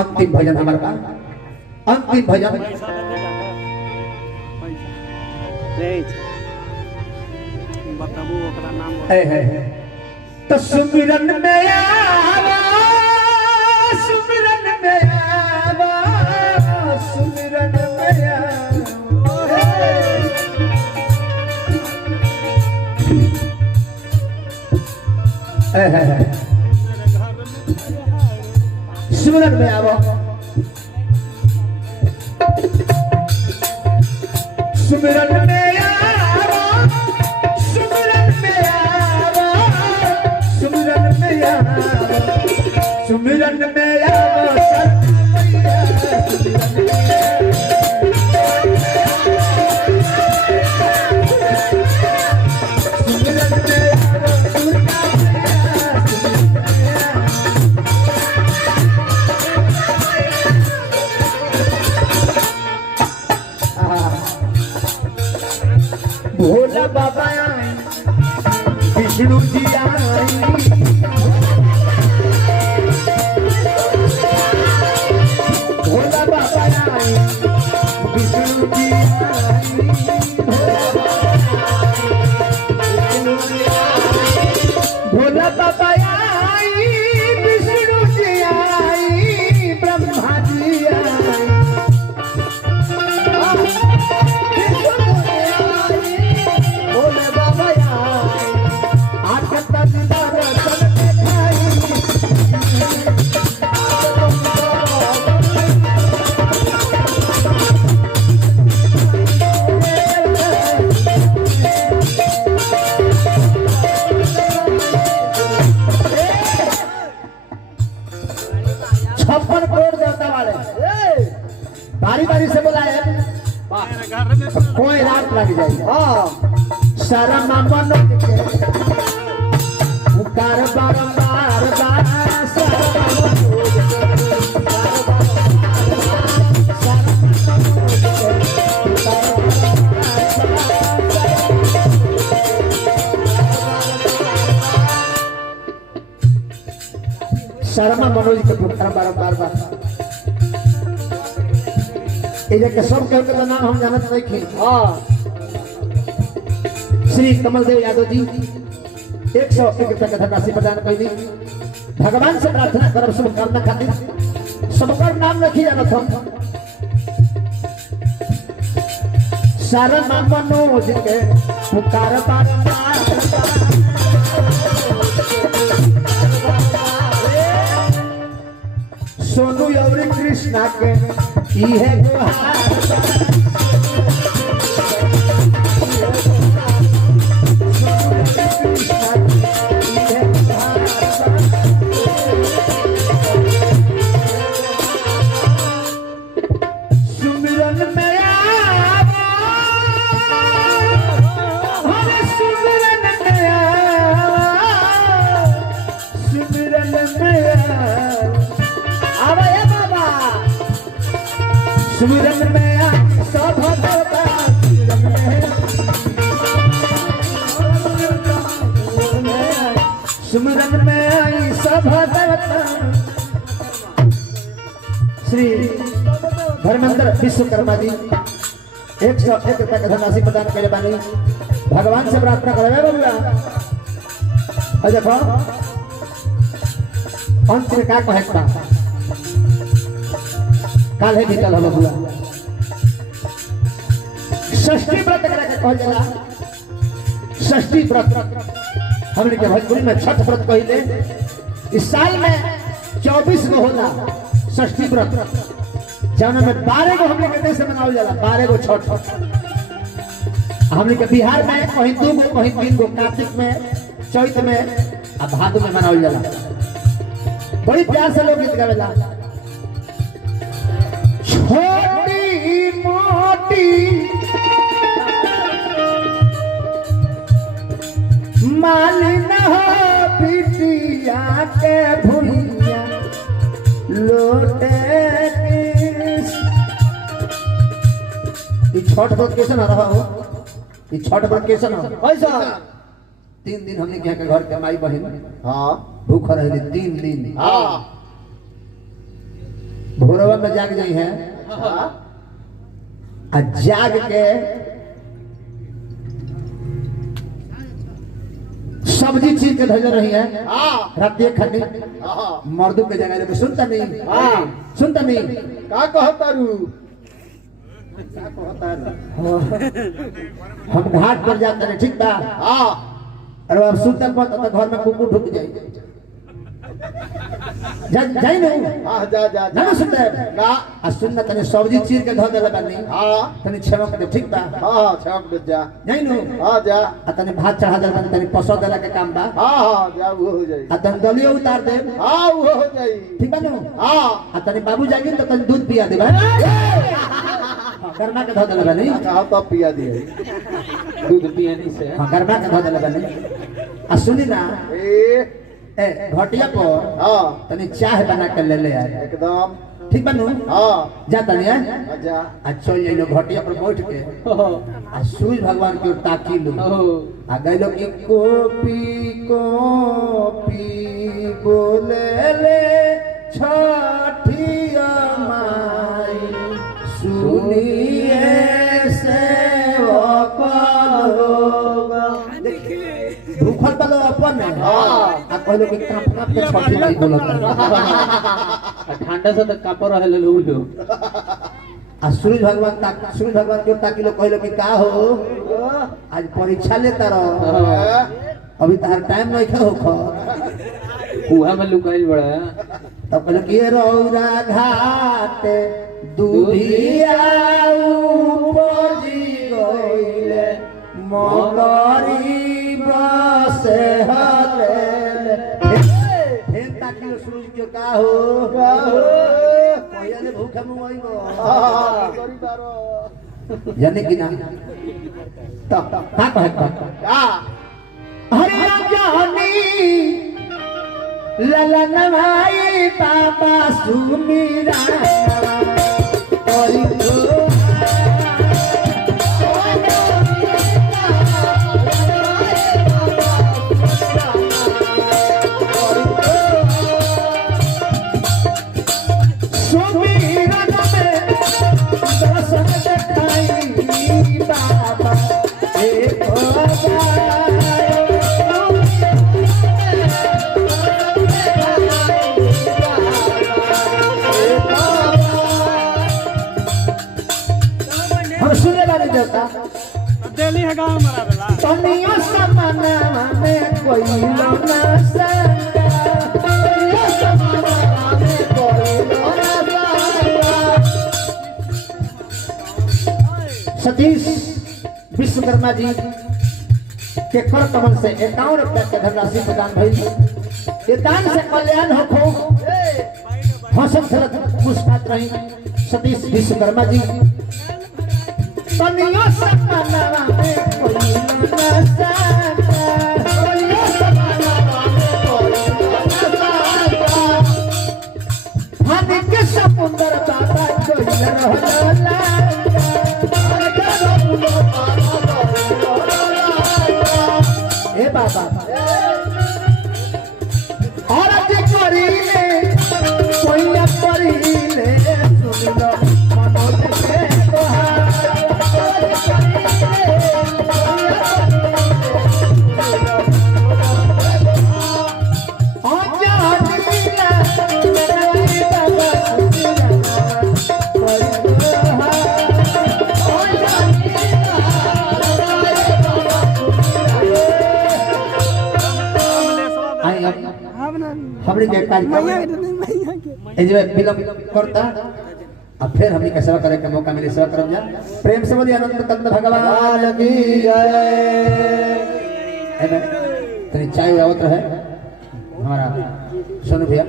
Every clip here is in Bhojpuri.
अंतिम भजन हमारे पास अंतिम भजन तो सुमिरन में आवा सुमिरन में आवा सुमिरन में आवा सुमिरन में आवो सुमिरन में आवो सुमिरन में आवो सुमिरन में आवो सुमिरन में आवो भोला बाबा आए विष्णु जी आए भोला बाबा आए विष्णु जी भोला बाबा आए विष्णु जी आए ब्रह्मा जी आए बारी बारी से बोला है कोई रात लग जाए सारा मन पुकार बारंबार शर्मा मनोज के पुकार बारंबार के सब के नाम हम जानत नहीं थे श्री कमलदेव यादव जी 101 रुपया का धनराशि प्रदान कर दी भगवान से प्रार्थना करब शुभकामना खातिर सबका नाम नहीं जानत हम सारा नाम मनोज के पुकार बारंबार सोनू और कृष्णा के है सुमिरन में आवा सुमिरन में आवा सुमिरन में आवा बाबा सुमिरन में सब देवता सुमिरन में आई सब देवता श्री धर्मेंद्र विश्वकर्मा जी 101 रुपया का धनराशि प्रदान करे बानी भगवान से प्रार्थना करे बबुआ और देखो अंत में का कहे काल है बीतल हम बबुआ षष्ठी व्रत करे के कहल जाला षष्ठी व्रत हमने के भोजपुरी में छठ व्रत कहले इस साल में 24 गो होला षष्ठी व्रत जाना में 12 गो हमने के देश में मनावल जाला 12 गो छठ हमने के बिहार में कहीं 2 गो कहीं 3 गो कार्तिक में चैत में और भादो में मनावल जाला बड़ी प्यार से लोग गीत गावेला छोटी मोटी मालिन हो बिटिया के भुलिया लोटे छठ व्रत कैसे ना रहा हो छठ व्रत कैसे ना कैसा 3 दिन हमने यहाँ के घर के माई बहन हाँ भूख रहे 3 दिन हाँ भोरवा में जाग जाई है हाँ आ जाग के सब्जी चीज के धज रही है हाँ रात एक खंडी हाँ मर्दों के जगह में सुनता नहीं हाँ सुनता नहीं का कहता रू हम घाट पर जाते हैं ठीक बा हाँ अरे अब सुनता पर तो घर में कुकुर ढुक जाए जाई नहीं हाँ जा जा ना जा सुनता है ना आ सुनना तने सब्जी चीर के धो देला बानी हाँ तने छेवा के ठीक बा हाँ छक दे जा जाई नु हाँ जा आ तने भात चढ़ा देला बानी तने पसो देला के काम बा हाँ हाँ जा वो हो जाई आ तने दलियो उतार दे हाँ वो हो जाई ठीक बा नु हाँ आ तने बाबू जागी तो तने दूध पिया दे बा गरमा के धो देला बानी कहा तो पिया दिए दूध पियानी से हां गरमा के धो देला बानी आ सुनी ना ए घटिया पर हाँ तनी चाय बना के ले ले यार एकदम ठीक बनू हाँ जा तनी है जा आ चल जाइलो घटिया पर बैठ के आ सूर्य भगवान के ताकी लो आ गइलो कि कॉपी बोले ले छठिया माई सुनिए से भूखल पलो अपन है आ कहलो कि कांप कांप के छठी माई बोलत ठंडा से तो कापर रहे लो आ सूरज भगवान के ताकि लोग कहलो कि का हो आज परीक्षा लेता रहो अभी तार टाइम नहीं खे होखो कुहा में लुकाइल बड़ा तब कहलो कि रौरा घाट दुधिया उपजी गइले मगरी बसे हले फिर ताकि लो सूरज के का हो पहले भूखे मुआइबो जाने कि ना तब का कहे हरे जानी ललन भाई बाबा सुमीरा और दिल्ली है गाँव मरा बेला तनियो समाना में कोई ना संगा तनियो समाना में कोई ना संगा सतीश विश्वकर्मा जी के कर कमल से 51 रुपया के धनराशि प्रदान भइल ये दान से कल्याण होखो हंसत खेलत मुस्कुरात रही सतीश विश्वकर्मा जी तनियो समाना में कोई ना संगा तनियो समाना में कोई ना संगा हानि के समुंदर बाबा कोई न रहला ए बाबा और जे करीले कोई न करीले सुन लो मनोज के हमने के कार्यक्रम ए जे विलंब करता अब फिर हमने के सेवा करे के मौका मिले सेवा करब जा प्रेम से बोलिए अनंत कंद भगवान की जय एमे तनी चाय आवत रहे हमारा सोनू भैया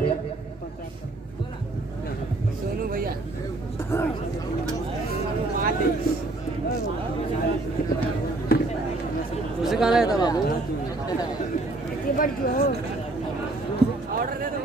सोनू भैया उसे गाना है बाबू ऑर्डर दे दो